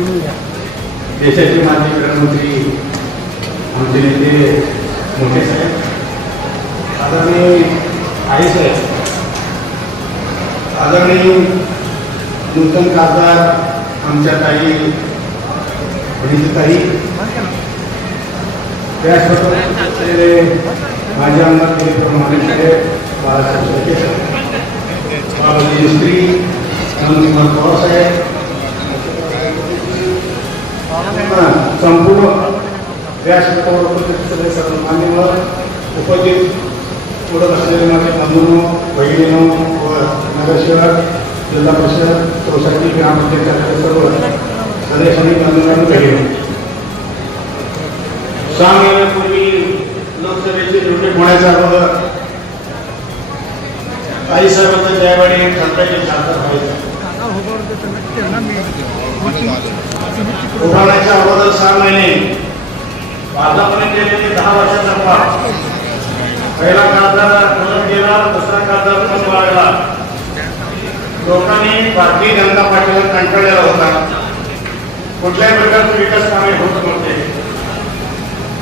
देशाचे माजी गृहमंत्री आमचे नेते मोठे साहेब. आदरणीय आई साहेब. आदरणीय नूतन खासदार आमच्या ताई वडील ताई. त्याचबरोबर माझे आमदार केल्याप्रमाणे बाळासाहेब बाबाजी अनंतकुमार पवारसाहेब संपूर्ण व्यासपीठावर उपस्थित सगळे सर्व मान्यवर उपस्थित उडत असलेले माझे बंधूंनो बहिणीनो व नगरसेवक जिल्हा परिषद सोसायटी ग्रामपंचायत सर्व सदस्यांनी बंधूंना बहिणी सहा महिन्यापूर्वी लोकसभेची निवडणूक होण्याच्या अगोदर काही सर्वांचं त्यावेळी ठरलेले खासदार व्हायचं अगोदर सहा महिने. भाजपने गेलेले दहा वर्षाचा पाठ पहिला खासदार निवडून गेला दुसरा खासदार पण वाढला. लोकांनी भारतीय जनता पार्टीला कंटाळलेला होता. कुठल्याही प्रकारचे विकास कामे होत नव्हते.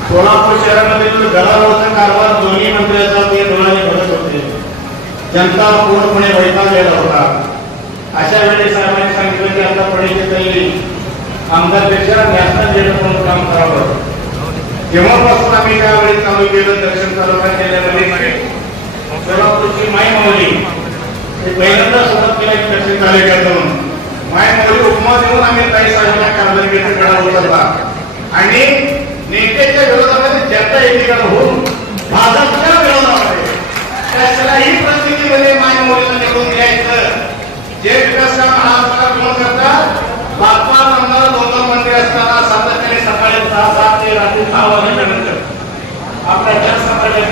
सोलापूर शहरामधील जो गडावरचा कारभार दोन्ही मंत्र्याचा ते डोळ्याने बघत होते. जनता पूर्णपणे वैतागलेला होता. अशा वेळी साहेबांनी सांगितलं की आता पडीचे तरी आमदारपेक्षा नॅशनल लिडर म्हणून काम करावं. तेव्हापासून आम्ही त्यावेळी चालू केलं दक्षिण तालुका जिल्ह्यामध्ये तेव्हा तुमची माई माऊली हे पहिल्यांदा सुरुवात केला दक्षिण दर्शन तालुक्यातून माय माऊली उपमा देऊन आम्ही काही साहेबांना कामगिरीचा होत होता आणि नेत्याच्या विरोधामध्ये जनता एकीकडे होऊन रात्री आपल्या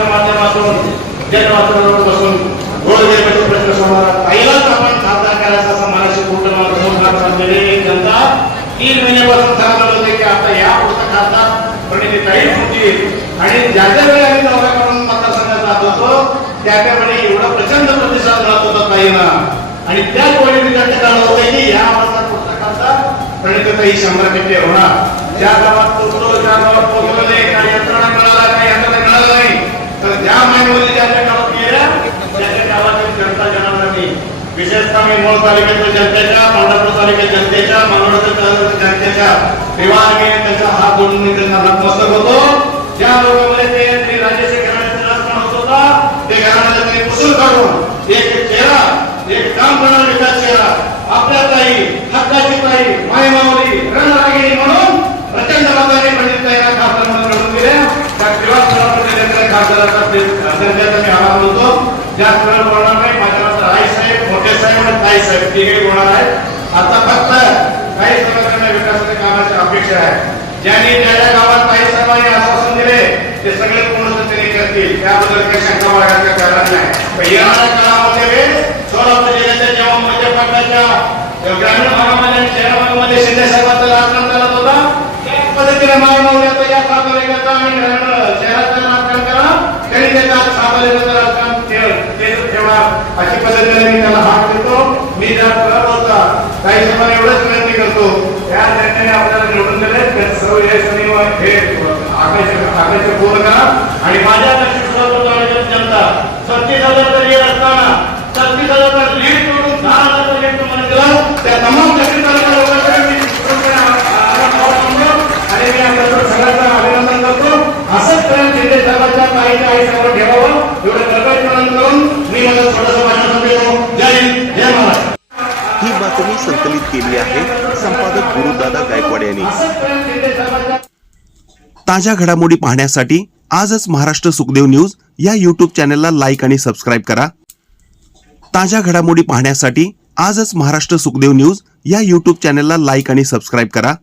माध्यमातून जनवातावरणावर बसून गोरगरिबाचे प्रश्न सोडवणार पहिलाच आपण करायचा चाललेली एक जनता तीन महिन्यापासून होते की आता या होती आणि ज्या ज्या वेळी आम्ही दौरा करून मतदारसंघात जात होतो त्या त्यावेळी एवढा प्रचंड प्रतिसाद मिळत होता ताईंना आणि त्या कोणी त्यांच्या काळात होते की या वर्षात पुढचा खासदार प्रणितीताई शंभर टक्के होणार. ज्या गावात पोहोचलो त्या गावात पोहोचलो नाही काही यंत्रणा मिळाला काही यंत्रणा मिळालं नाही तर ज्या माहिती ज्याच्या गावात गेल्या त्याच्या गावातील जनता जनावरांनी विशेषतः मी मूळ तालुक्यातील जनतेच्या पंढरपूर तालुक्यात जनतेच्या मनोरंजन जनतेच्या विवाहाने त्याचा हात जोडून मी त्यांना नतमस्तक होतो ज्या लोकांमध्ये ते श्री राजेश घराण्याचा राजकारण होत होता ते घराण्याला त्यांनी पुसून काढून एक चेहरा एक काम करणारा विकास चेहरा आपल्या ताई हक्काची ताई माय माऊली रणरागिणी म्हणून प्रचंड मताने पंडित ताईला खासदार म्हणून निवडून दिल्या त्या विवाह जास्त वेळ बोलणार नाही साहेब मोठे साहेब आणि ताई साहेब तिघे बोलणार आता फक्त काही विकासाच्या कामाची अपेक्षा आहे. ज्यांनी ज्या ज्या गावात काही साहेबांनी आश्वासन दिले ते सगळे पूर्ण करतील. त्याबद्दल काही शंका कारण नाही. येणाऱ्या काळामध्ये सोलापूर जिल्ह्याच्या जेव्हा मध्य ग्रामीण भागामध्ये शहर भागामध्ये शिंदे राजकारण चालत होता त्याच पद्धतीने माय मौल्याचं या सात तालुक्याचं आणि ग्रामीण शहराचं राजकारण करा त्यांनी त्याच्या सात ठेवा. अशी पद्धतीने मी त्याला हात देतो. मी त्या करत होता काही समाज एवढंच विनंती करतो. त्या जनतेने आपल्याला निवडून दिले सर्व हे शनिवार हे आकाश आकाश पूर्ण करा. आणि माझ्या दक्षिण सोलापूर तालुक्यात जनता सत्तीस हजार लीड असताना सत्तीस हजार लीड सोडून दहा हजार लीड तुम्हाला दिला त्या तमाम दक्षिण तालुका लोकांकडे मी पूर्णपणे आभार मानतो आणि मी आपल्या सगळ्यांचं अभिनंदन करतो असंच प्रेम शिंदे साहेबांच्या पाहिजे आई समोर ठेवावं. एवढं कर्तव्य करून मी माझं छोटंसं भाषण संपवतो जय हिंद जय महाराष्ट्र. ही बातमी संकलित केली आहे संपादक गुरुदादा गायकवाड यांनी. ताज्या घडामोडी पाहण्यासाठी आजच महाराष्ट्र सुखदेव न्यूज या यूट्यूब चॅनलला लाईक आणि सबस्क्राईब करा. ताज्या घडामोडी पाहण्यासाठी आजच महाराष्ट्र सुखदेव न्यूज या यूट्यूब चॅनलला लाईक आणि सबस्क्राईब करा.